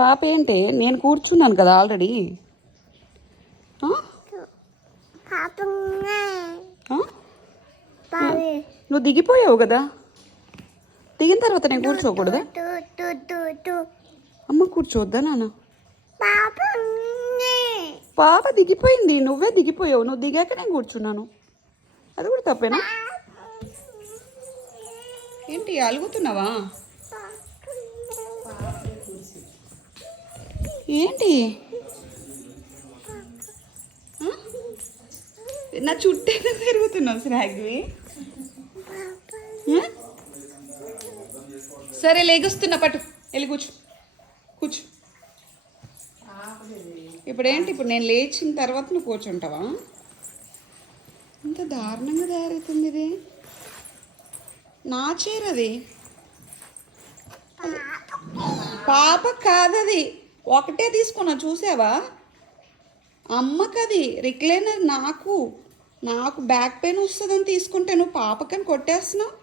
పాప ఏంటి? నేను కూర్చున్నాను కదా ఆల్రెడీ. నువ్వు దిగిపోయావు కదా, దిగిన తర్వాత నేను కూర్చోకూడదా? అమ్మ కూర్చోవద్దా నాన్న? పాప దిగిపోయింది, నువ్వే దిగిపోయావు. నువ్వు దిగాక నేను కూర్చున్నాను, అది కూడా తప్పేనా? ఏంటి అలుగుతున్నావా? ఏంటి నా చుట్టే తిరుగుతున్నావు స్నాగ్వి? సరే లేగుస్తున్నా, పట్టు వెళ్ళి కూర్చో కూర్చో. ఇప్పుడేంటి, ఇప్పుడు నేను లేచిన తర్వాత నువ్వు కూర్చుంటావా? ఇంత దారుణంగా తయారవుతుంది ఇది. నా చీర అది, పాప కాదది, ఒకటే తీసుకున్నా చూసావా? అమ్మకది రిక్లైనర్. నాకు బ్యాక్ పెయిన్ వస్తుందని తీసుకుంటే నువ్వు పాపకని కొట్టేస్తున్నావు.